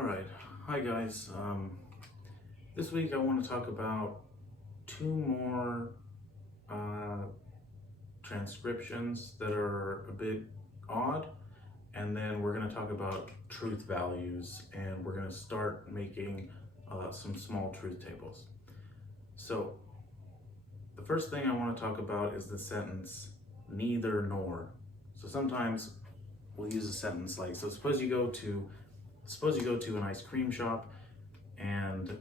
All right, hi guys. This week I want to talk about two more uh, transcriptions that are a bit odd, and then we're going to talk about truth values, and we're going to start making some small truth tables. So the first thing I want to talk about is the sentence neither nor. So sometimes we'll use a sentence like, so suppose you go to an ice cream shop and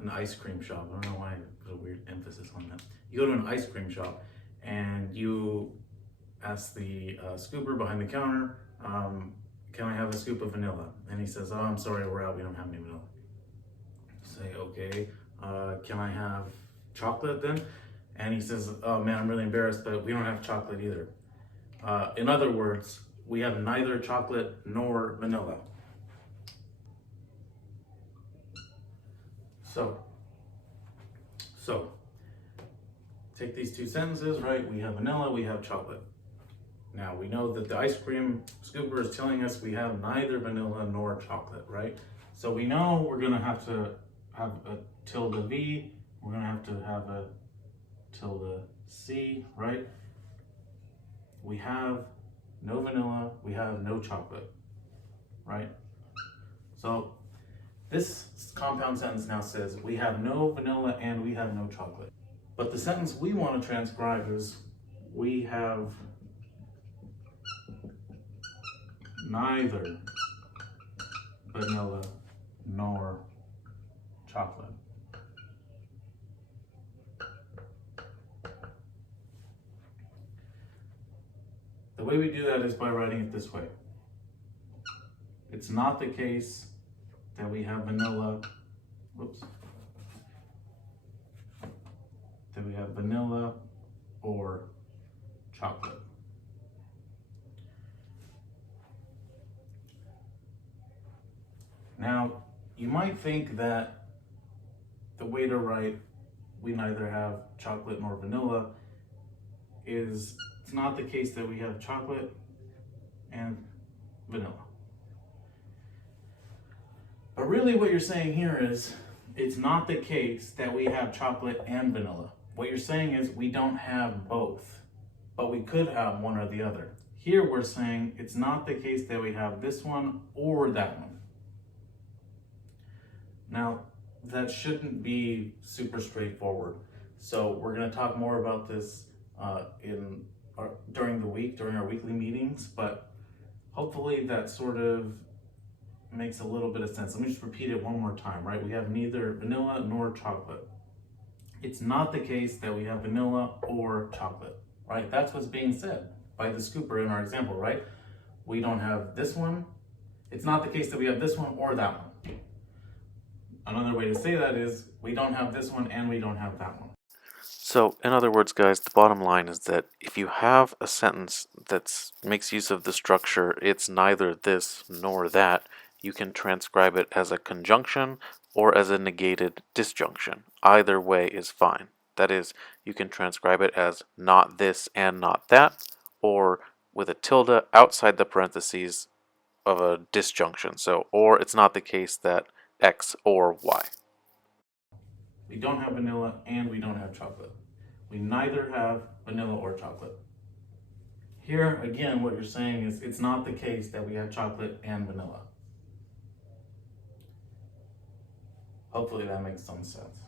an ice cream shop. I don't know why I put a weird emphasis on that. You go to an ice cream shop and you ask the scooper behind the counter, can I have a scoop of vanilla? And he says, oh, I'm sorry, we're out, we don't have any vanilla. Say, okay, can I have chocolate then? And he says, oh man, I'm really embarrassed, but we don't have chocolate either. In other words, we have neither chocolate nor vanilla. So take these two sentences, right? We have vanilla, we have chocolate. Now we know that the ice cream scooper is telling us we have neither vanilla nor chocolate, right? So we know we're gonna have to have a tilde V, we're gonna have to have a tilde C, right? We have no vanilla, we have no chocolate, right? So this compound sentence now says we have no vanilla and we have no chocolate. But the sentence we want to transcribe is we have neither vanilla nor chocolate. The way we do that is by writing it this way. It's not the case that we have vanilla, that we have vanilla or chocolate. Now, you might think that the way to write we neither have chocolate nor vanilla is it's not the case that we have chocolate and vanilla. But really what you're saying here is it's not the case that we have chocolate and vanilla. What you're saying is we don't have both, but we could have one or the other. Here we're saying it's not the case that we have this one or that one. Now, that shouldn't be super straightforward. So we're going to talk more about this during the week, during our weekly meetings, but hopefully that sort of makes a little bit of sense. Let me just repeat it one more time, right? We have neither vanilla nor chocolate. It's not the case that we have vanilla or chocolate, right? That's what's being said by the scooper in our example, right? We don't have this one. It's not the case that we have this one or that one. Another way to say that is we don't have this one and we don't have that one. So, in other words, guys, the bottom line is that if you have a sentence that makes use of the structure, it's neither this nor that, you can transcribe it as a conjunction or as a negated disjunction. Either way is fine. That is, you can transcribe it as not this and not that, or with a tilde outside the parentheses of a disjunction. So, or it's not the case that X or Y. We don't have vanilla and we don't have chocolate. We neither have vanilla or chocolate. Here, again, what you're saying is it's not the case that we have chocolate and vanilla. Hopefully that makes some sense.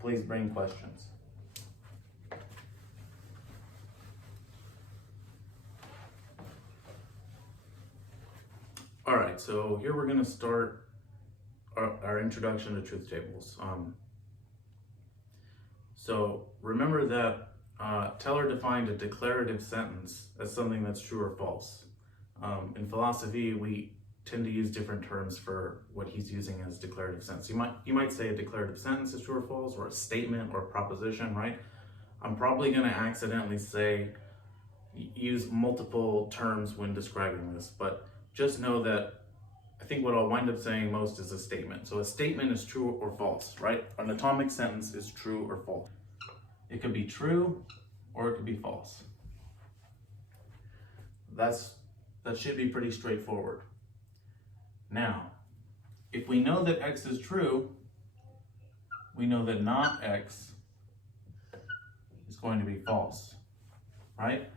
Please bring questions. All right, so here we're going to start our introduction to truth tables. So remember that Teller defined a declarative sentence as something that's true or false. In philosophy, we tend to use different terms for what he's using as declarative sentence. You might say a declarative sentence is true or false, or a statement or a proposition, right? I'm probably going to accidentally use multiple terms when describing this, but just know that I think what I'll wind up saying most is a statement. So a statement is true or false, right? An atomic sentence is true or false. It could be true or it could be false. That should be pretty straightforward. Now, if we know that x is true, we know that not x is going to be false, right?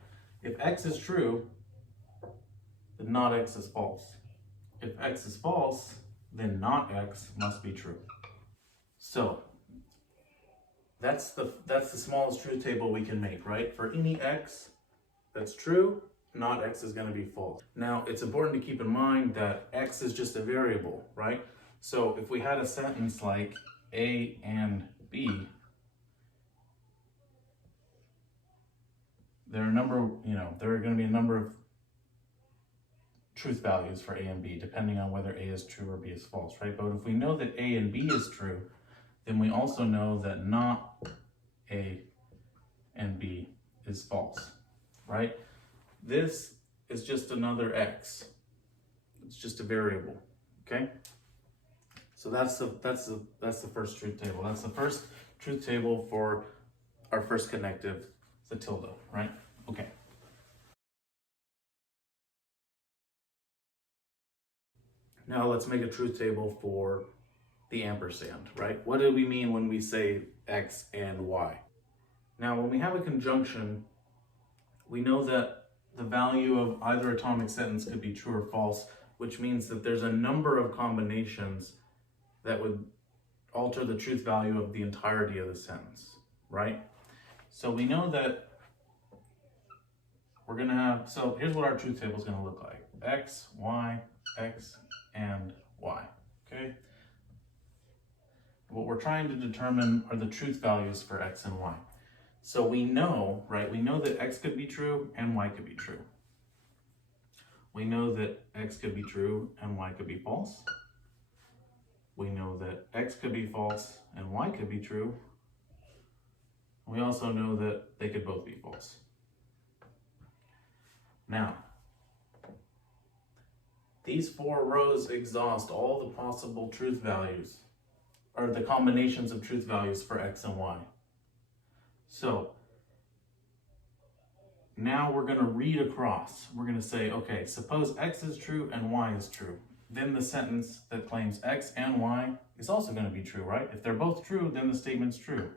If x is true, then not x is false. If x is false, then not x must be true. So that's the smallest truth table we can make, right? For any x that's true, not x is going to be false. Now, it's important to keep in mind that x is just a variable, right? So if we had a sentence like A and B, there are going to be a number of truth values for A and B, depending on whether A is true or B is false, right? But if we know that A and B is true, then we also know that not A and B is false, right? This is just another x. It's just a variable, okay? So that's the first truth table. That's the first truth table for our first connective, the tilde, right? Okay. Now let's make a truth table for the ampersand, right? What do we mean when we say x and y? Now, when we have a conjunction, we know that the value of either atomic sentence could be true or false, which means that there's a number of combinations that would alter the truth value of the entirety of the sentence, right? So we know that we're gonna have, so here's what our truth table is gonna look like. X, y, x, and y, okay? What we're trying to determine are the truth values for x and y. So we know, right, we know that x could be true and y could be true. We know that x could be true and y could be false. We know that x could be false and y could be true. We also know that they could both be false. Now, these four rows exhaust all the possible truth values, or the combinations of truth values for x and y. So now we're going to read across. We're going to say, okay, suppose x is true and y is true. Then the sentence that claims x and y is also going to be true, right? If they're both true, then the statement's true.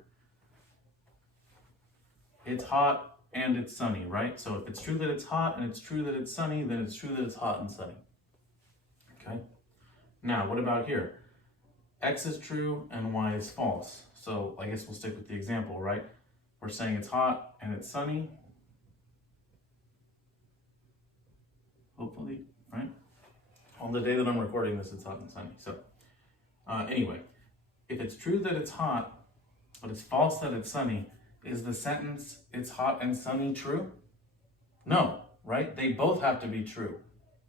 It's hot and it's sunny, right? So if it's true that it's hot and it's true that it's sunny, then it's true that it's hot and sunny. Okay? Now, what about here? X is true and y is false. So I guess we'll stick with the example, right? We're saying it's hot and it's sunny. Hopefully, right? On the day that I'm recording this, it's hot and sunny. So anyway, if it's true that it's hot, but it's false that it's sunny, is the sentence, it's hot and sunny, true? No, right? They both have to be true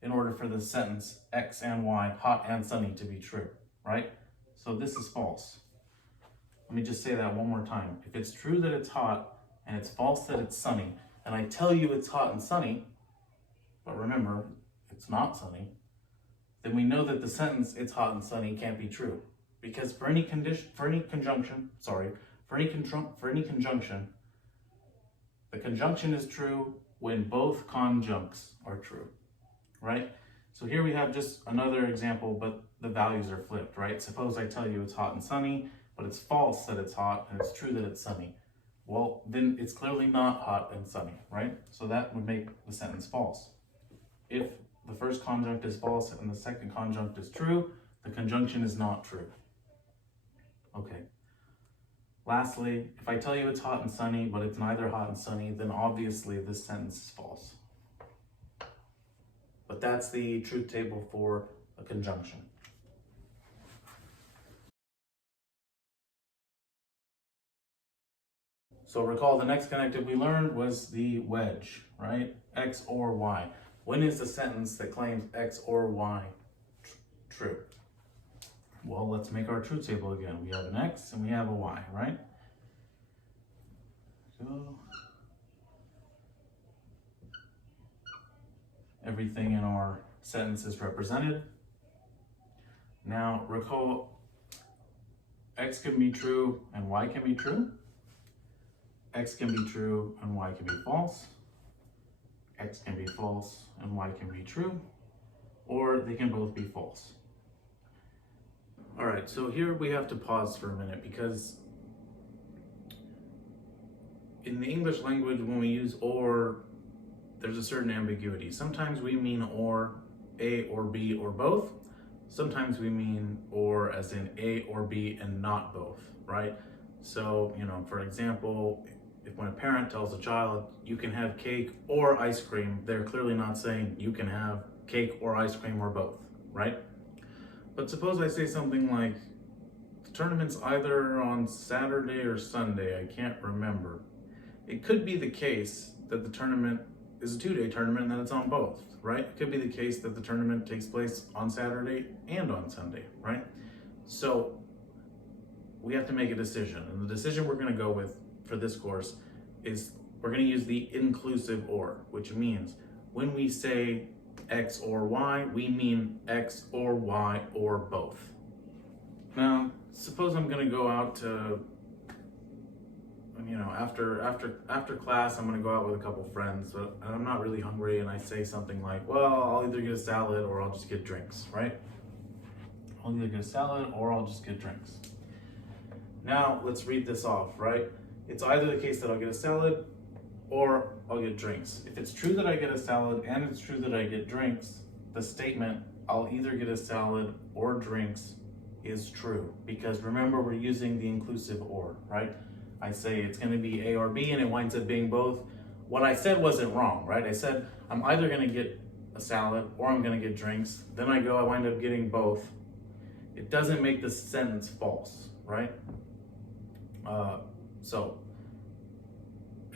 in order for the sentence, x and y, hot and sunny, to be true, right? So this is false. Let me just say that one more time. If it's true that it's hot and it's false that it's sunny, and I tell you it's hot and sunny, but remember, it's not sunny, then we know that the sentence, it's hot and sunny, can't be true. Because for any conjunction, the conjunction is true when both conjuncts are true, right? So here we have just another example, but the values are flipped, right? Suppose I tell you it's hot and sunny, but it's false that it's hot and it's true that it's sunny. Well, then it's clearly not hot and sunny, right? So that would make the sentence false. If the first conjunct is false and the second conjunct is true, the conjunction is not true. Okay. Lastly, if I tell you it's hot and sunny, but it's neither hot and sunny, then obviously this sentence is false. But that's the truth table for a conjunction. So recall the next connective we learned was the wedge, right? X or Y. When is the sentence that claims X or Y true? Well, let's make our truth table again. We have an X and we have a Y, right? So everything in our sentence is represented. Now recall X can be true and Y can be true. X can be true and Y can be false. X can be false and Y can be true, or they can both be false. right, so here we have to pause for a minute because in the English language, when we use or, there's a certain ambiguity. Sometimes we mean or A or B or both. Sometimes we mean or as in A or B and not both, right? So, for example, if when a parent tells a child, you can have cake or ice cream, they're clearly not saying you can have cake or ice cream or both, right? But suppose I say something like, the tournament's either on Saturday or Sunday, I can't remember. It could be the case that the tournament is a 2-day tournament and that it's on both, right? It could be the case that the tournament takes place on Saturday and on Sunday, right? So we have to make a decision. And the decision we're going to go with for this course is we're going to use the inclusive or, which means when we say X or Y, we mean X or Y or both. Now, suppose I'm going to go out to, after class, I'm going to go out with a couple friends, and I'm not really hungry, and I say something like, well, I'll either get a salad or I'll just get drinks, right? I'll either get a salad or I'll just get drinks. Now, let's read this off, right? It's either the case that I'll get a salad or I'll get drinks. If it's true that I get a salad and it's true that I get drinks, the statement, I'll either get a salad or drinks, is true. Because remember, we're using the inclusive or, right? I say it's going to be A or B and it winds up being both. What I said wasn't wrong, right? I said I'm either going to get a salad or I'm going to get drinks. Then I wind up getting both. It doesn't make the sentence false, right? So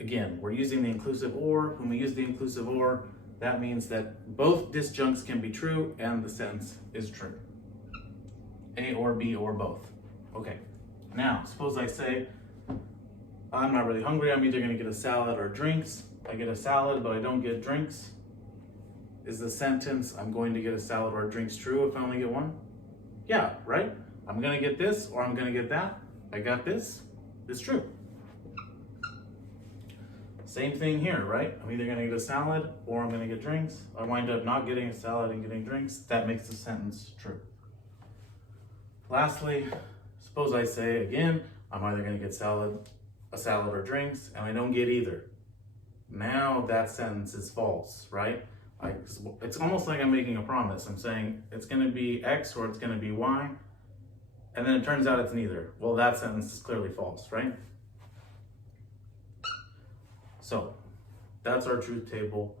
again, we're using the inclusive or. When we use the inclusive or, that means that both disjuncts can be true and the sentence is true. A or B or both. Okay, now suppose I say, I'm not really hungry, I'm either gonna get a salad or drinks. I get a salad, but I don't get drinks. Is the sentence, I'm going to get a salad or drinks, true if I only get one? Yeah, right? I'm gonna get this or I'm gonna get that. I got this, it's true. Same thing here, right? I'm either gonna get a salad or I'm gonna get drinks. I wind up not getting a salad and getting drinks. That makes the sentence true. Lastly, suppose I say again, I'm either gonna get a salad or drinks, and I don't get either. Now that sentence is false, right? It's almost like I'm making a promise. I'm saying it's gonna be X or it's gonna be Y, and then it turns out it's neither. Well, that sentence is clearly false, right? So that's our truth table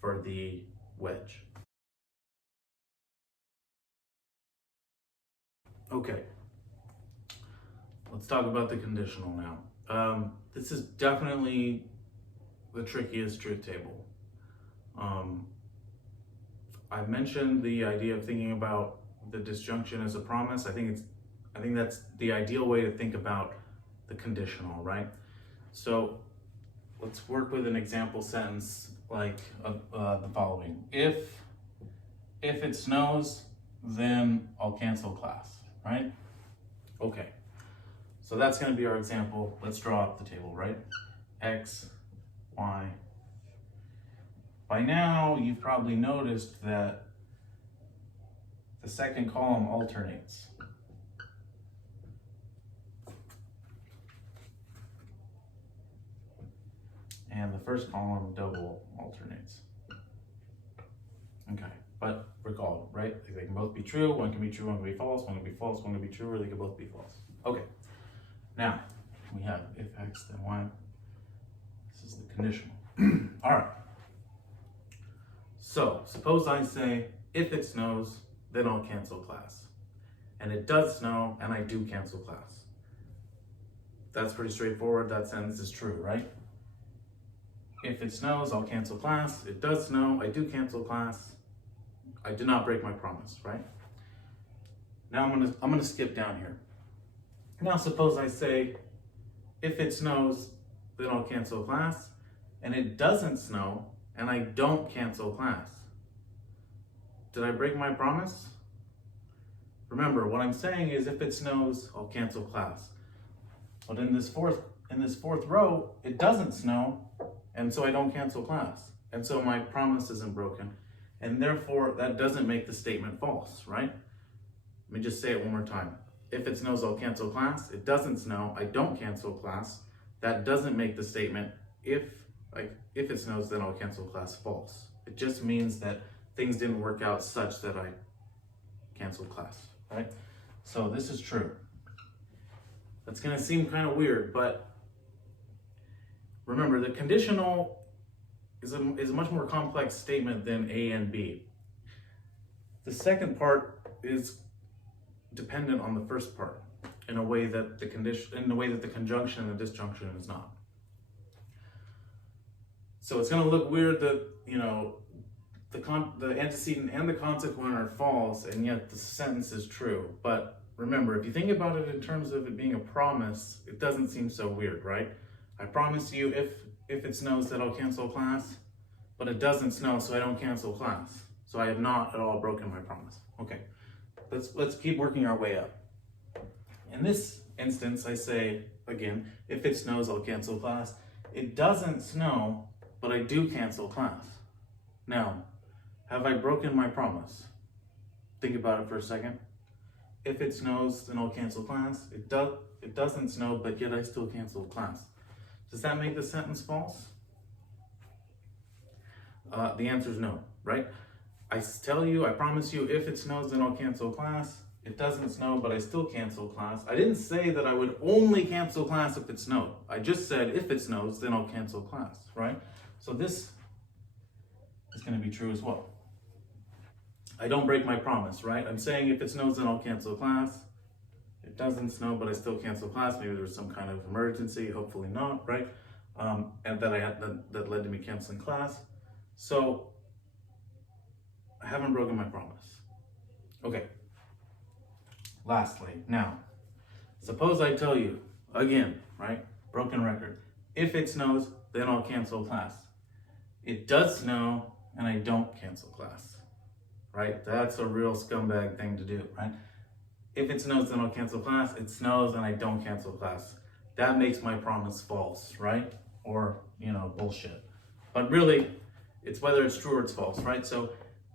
for the wedge. Okay, let's talk about the conditional now. This is definitely the trickiest truth table. I've mentioned the idea of thinking about the disjunction as a promise. I think that's the ideal way to think about the conditional, right? So let's work with an example sentence like the following. If it snows, then I'll cancel class, right? Okay, so that's going to be our example. Let's draw up the table, right? X, Y. By now, you've probably noticed that the second column alternates. And the first column double alternates. Okay, but recall, right? They can both be true, one can be true, one can be false, one can be false, one can be true, or they can both be false. Okay, now we have if X then Y. This is the conditional. All right. So suppose I say, if it snows, then I'll cancel class. And it does snow, and I do cancel class. That's pretty straightforward. That sentence is true, right? If it snows, I'll cancel class. It does snow, I do cancel class. I did not break my promise, right? Now I'm gonna skip down here. Now suppose I say, if it snows, then I'll cancel class. And it doesn't snow, and I don't cancel class. Did I break my promise? Remember, what I'm saying is if it snows, I'll cancel class. But in this fourth row, it doesn't snow, and so I don't cancel class. And so my promise isn't broken. And therefore, that doesn't make the statement false, right? Let me just say it one more time. if it snows, I'll cancel class. It doesn't snow, I don't cancel class. That doesn't make the statement, if it snows, then I'll cancel class false. It just means that things didn't work out such that I canceled class, right? So this is true. That's gonna seem kind of weird, but remember, the conditional is a much more complex statement than A and B. The second part is dependent on the first part in a way that the conjunction and the disjunction is not. So it's going to look weird that, you know, the antecedent and the consequent are false, and yet the sentence is true. But remember, if you think about it in terms of it being a promise, it doesn't seem so weird, right? I promise you, if it snows, that I'll cancel class, but it doesn't snow, so I don't cancel class. So I have not at all broken my promise. Okay, let's keep working our way up. In this instance, I say, again, if it snows, I'll cancel class. It doesn't snow, but I do cancel class. Now, have I broken my promise? Think about it for a second. If it snows, then I'll cancel class. It doesn't snow, but yet I still cancel class. Does that make the sentence false? The answer is no, right? I tell you, I promise you, if it snows, then I'll cancel class. It doesn't snow, but I still cancel class. I didn't say that I would only cancel class if it snowed. I just said, if it snows, then I'll cancel class, right? So this is going to be true as well. I don't break my promise, right? I'm saying if it snows, then I'll cancel class. It doesn't snow, but I still cancel class. Maybe there was some kind of emergency, hopefully not, right? And that led to me canceling class. So I haven't broken my promise. Okay. Lastly, now, suppose I tell you, again, right? Broken record. If it snows, then I'll cancel class. It does snow, and I don't cancel class, right? That's a real scumbag thing to do, right? If it snows, then I'll cancel class. It snows, and I don't cancel class. That makes my promise false, right? Or, you know, bullshit. But really, it's whether it's true or it's false, right? So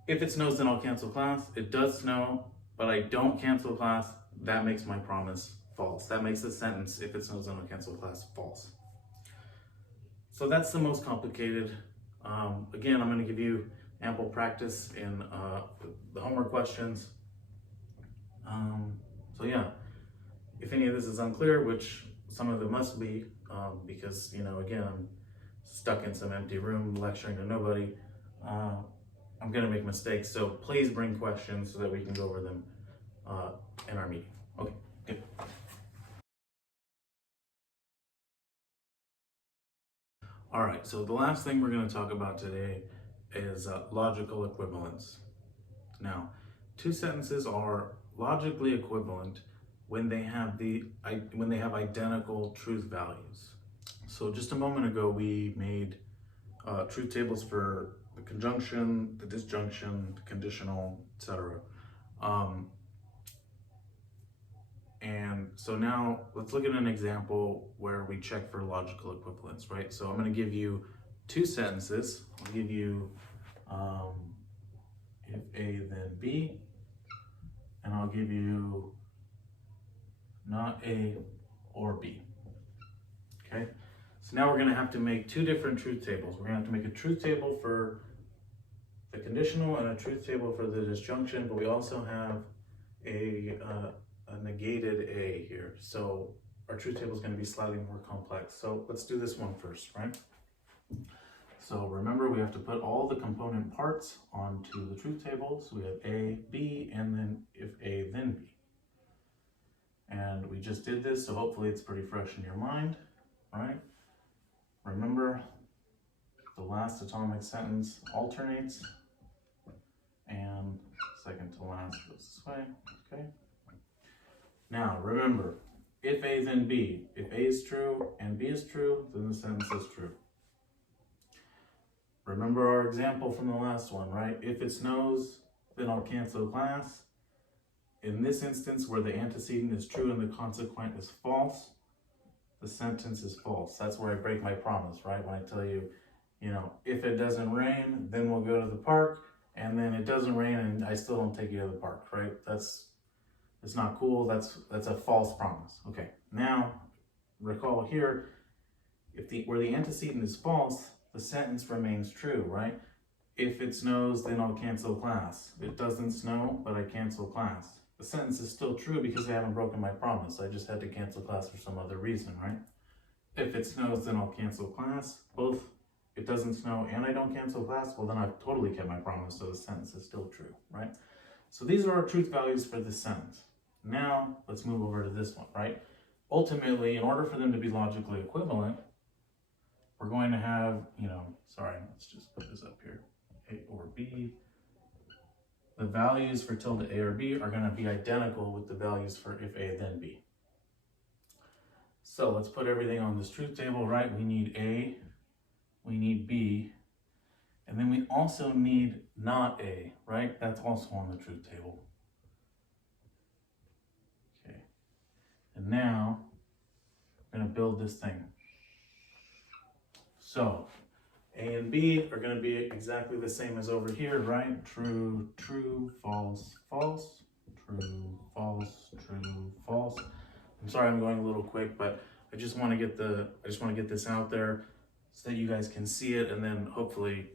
if it snows, then I'll cancel class. It does snow, but I don't cancel class. That makes my promise false. That makes the sentence, if it snows, then I'll cancel class, false. So that's the most complicated. Again, I'm going to give you ample practice in the homework questions. So yeah, if any of this is unclear, which some of it must be, because, you know, again, I'm stuck in some empty room lecturing to nobody, I'm going to make mistakes. So please bring questions so that we can go over them in our meeting. Okay, good. All right, so the last thing we're going to talk about today is logical equivalence. Now, two sentences are logically equivalent when they have identical truth values. So just a moment ago, we made truth tables for the conjunction, the disjunction, the conditional, etc. And so now let's look at an example where we check for logical equivalence, right? So I'm going to give you two sentences. I'll give you if A, then B, and I'll give you not A or B, okay? So now we're going to have to make two different truth tables. We're going to have to make a truth table for the conditional and a truth table for the disjunction, but we also have a negated A here. So our truth table is going to be slightly more complex. So let's do this one first, right? So remember, we have to put all the component parts onto the truth table. So we have A, B, and then if A, then B. And we just did this, so hopefully it's pretty fresh in your mind, right? Remember, the last atomic sentence alternates, and second to last goes this way, okay? Now, remember, if A, then B. If A is true and B is true, then the sentence is true. Remember our example from the last one, right? If it snows, then I'll cancel class. In this instance, where the antecedent is true and the consequent is false, the sentence is false. That's where I break my promise, right? When I tell you, you know, if it doesn't rain, then we'll go to the park, and then it doesn't rain and I still don't take you to the park, right? That's It's not cool. That's a false promise. Okay, now recall here, where the antecedent is false, the sentence remains true, right? If it snows, then I'll cancel class. It doesn't snow, but I cancel class. The sentence is still true because I haven't broken my promise. I just had to cancel class for some other reason, right? If it snows, then I'll cancel class. Both it doesn't snow and I don't cancel class, well then I've totally kept my promise, so the sentence is still true, right? So these are our truth values for this sentence. Now, let's move over to this one, right? Ultimately, in order for them to be logically equivalent, we're going to have, let's just put this up here, A or B. The values for tilde A or B are going to be identical with the values for if A then B. So let's put everything on this truth table, right? We need A, we need B, and then we also need not A, right? That's also on the truth table. Okay, and now we're going to build this thing. So A and B are going to be exactly the same as over here, right? True, true, false, false, true, false, true, false. I'm sorry I'm going a little quick, but I just want to get this out there so that you guys can see it, and then hopefully,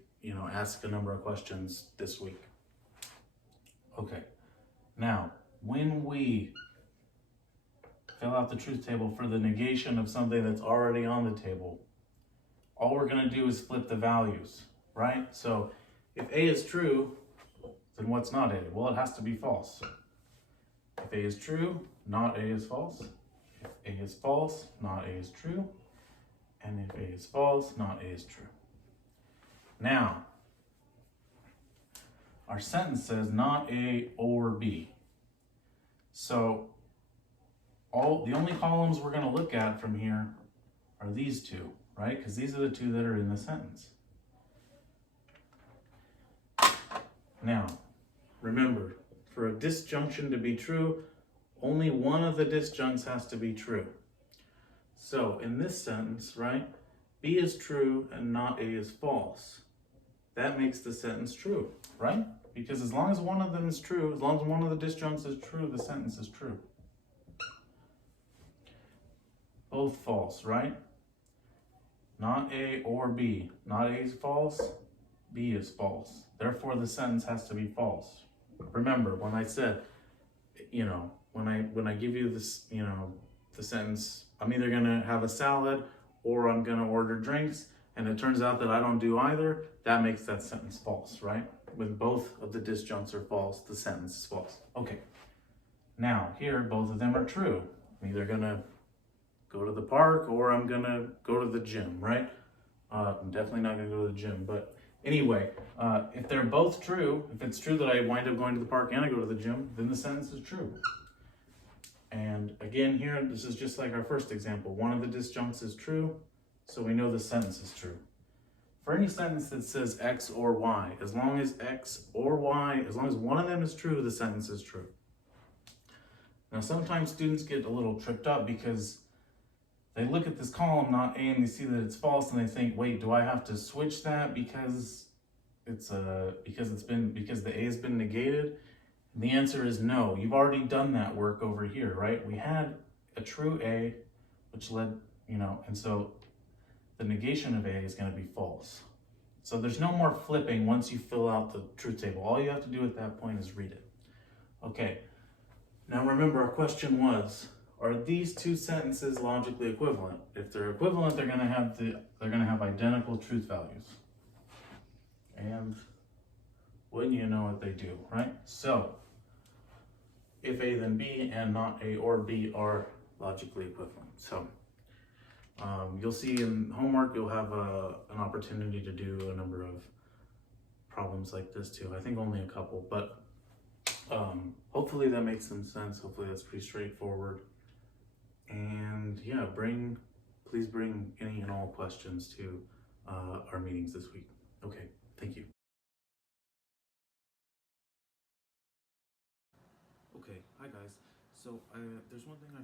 ask a number of questions this week. Okay. Now, when we fill out the truth table for the negation of something that's already on the table, all we're going to do is flip the values, right? So if A is true, then what's not A? Well, it has to be false. If A is true, not A is false. If A is false, not A is true. And if A is false, not A is true. Now, our sentence says not A or B. So the only columns we're going to look at from here are these two, right? Because these are the two that are in the sentence. Now, remember, for a disjunction to be true, only one of the disjuncts has to be true. So in this sentence, right, B is true and not A is false. That makes the sentence true, right? Because as long as one of them is true, as long as one of the disjuncts is true, the sentence is true. Both false, right? Not A or B. Not A is false, B is false. Therefore, the sentence has to be false. Remember, when I said, when I give you this, the sentence, I'm either gonna have a salad or I'm gonna order drinks, and it turns out that I don't do either, that makes that sentence false, right? When both of the disjuncts are false, the sentence is false. Okay, now here, both of them are true. I'm either gonna go to the park or I'm gonna go to the gym, right? I'm definitely not gonna go to the gym, but anyway, if they're both true, if it's true that I wind up going to the park and I go to the gym, then the sentence is true. And again here, this is just like our first example. One of the disjuncts is true, so we know the sentence is true. For any sentence that says X or Y, as long as X or Y, as long as one of them is true, the sentence is true. Now sometimes students get a little tripped up because they look at this column, not A, and they see that it's false, and they think, wait, do I have to switch that because the A has been negated? And the answer is no. You've already done that work over here, right? We had a true A, which led, and so the negation of A is going to be false. So there's no more flipping once you fill out the truth table. All you have to do at that point is read it. Okay. Now remember, our question was, are these two sentences logically equivalent? If they're equivalent, they're going to have identical truth values. And wouldn't you know what they do, right? So if A then B and not A or B are logically equivalent. So you'll see in homework, you'll have an opportunity to do a number of problems like this too. I think only a couple, but hopefully that makes some sense. Hopefully that's pretty straightforward. And yeah, please bring any and all questions to our meetings this week. Okay, thank you. Okay, hi guys. So there's one thing I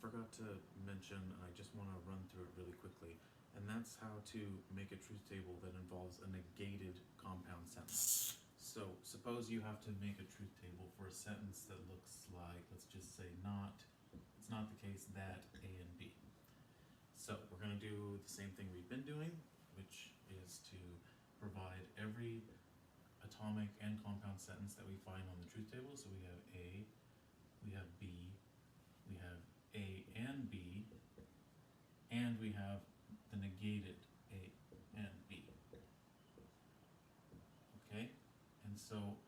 forgot to mention, and I just want to run through it really quickly, and that's how to make a truth table that involves a negated compound sentence. So suppose you have to make a truth table for a sentence that looks like, let's just say it's not the case that A and B. So we're going to do the same thing we've been doing, which is to provide every atomic and compound sentence that we find on the truth table. So we have A, we have B, we have A and B, and we have the negated A and B. Okay, and so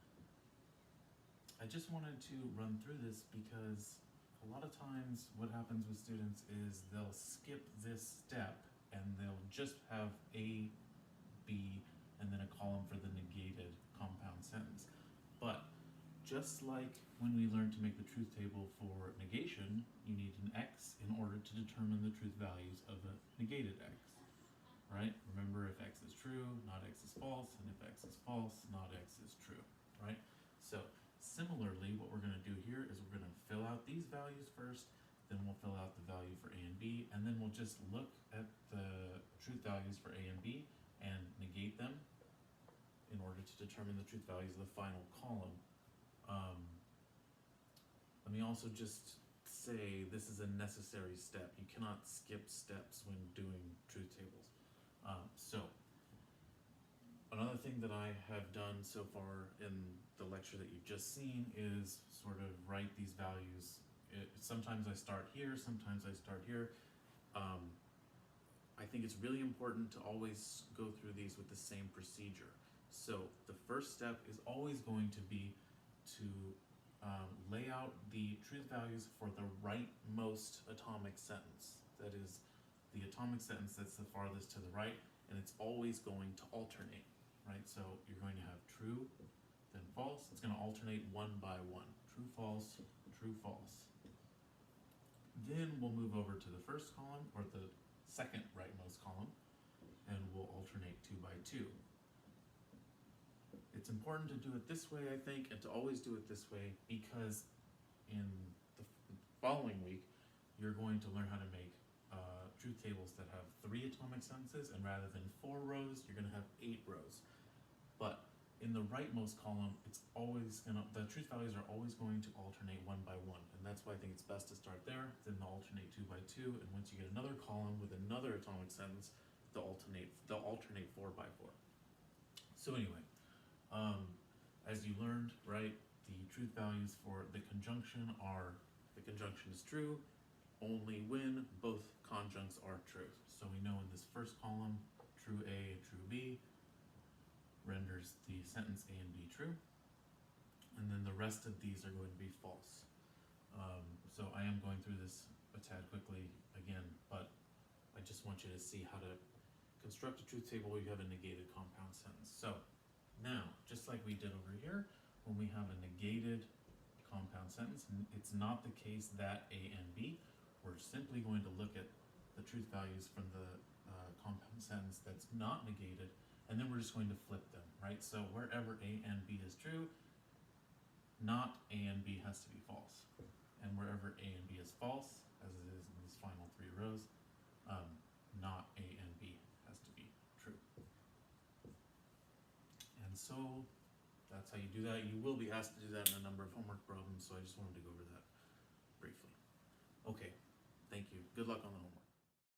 I just wanted to run through this because a lot of times what happens with students is they'll skip this step and they'll just have A, B, and then a column for the negated compound sentence. But just like when we learned to make the truth table for negation, you need an X in order to determine the truth values of a negated X. Right? Remember, if X is true, not X is false, and if X is false, not X is true. Right? So similarly, what we're going to do here is we're going to fill out these values first, then we'll fill out the value for A and B, and then we'll just look at the truth values for A and B and negate them in order to determine the truth values of the final column. Let me also just say this is a necessary step. You cannot skip steps when doing truth tables. So another thing that I have done so far in the lecture that you've just seen is sort of write these values. Sometimes I start here, sometimes I start here. I think it's really important to always go through these with the same procedure. So the first step is always going to be to lay out the truth values for the rightmost atomic sentence. That is the atomic sentence that's the farthest to the right, and it's always going to alternate, right? So you're going to have true, then false. It's going to alternate one by one. True, false, true, false. Then we'll move over to the first column, or the second rightmost column, and we'll alternate 2 by 2. It's important to do it this way, I think, and to always do it this way, because in the following week, you're going to learn how to make truth tables that have 3 atomic sentences, and rather than 4 rows, you're going to have 8 rows. But in the rightmost column, the truth values are always going to alternate 1 by 1, and that's why I think it's best to start there, then they'll alternate 2 by 2, and once you get another column with another atomic sentence, they'll alternate 4 by 4. So anyway, as you learned, right, the truth values for the conjunction are, the conjunction is true only when both conjuncts are true. So we know in this first column, true A and true B renders the sentence A and B true, and then the rest of these are going to be false. So I am going through this a tad quickly again, but I just want you to see how to construct a truth table where you have a negated compound sentence. So now, just like we did over here, when we have a negated compound sentence, it's not the case that A and B. We're simply going to look at the truth values from the compound sentence that's not negated, and then we're just going to flip them, right? So wherever A and B is true, not A and B has to be false. And wherever A and B is false, as it is in these final 3 rows, not A and B has to be true. And so that's how you do that. You will be asked to do that in a number of homework problems, so I just wanted to go over that briefly. Okay, thank you. Good luck on the homework.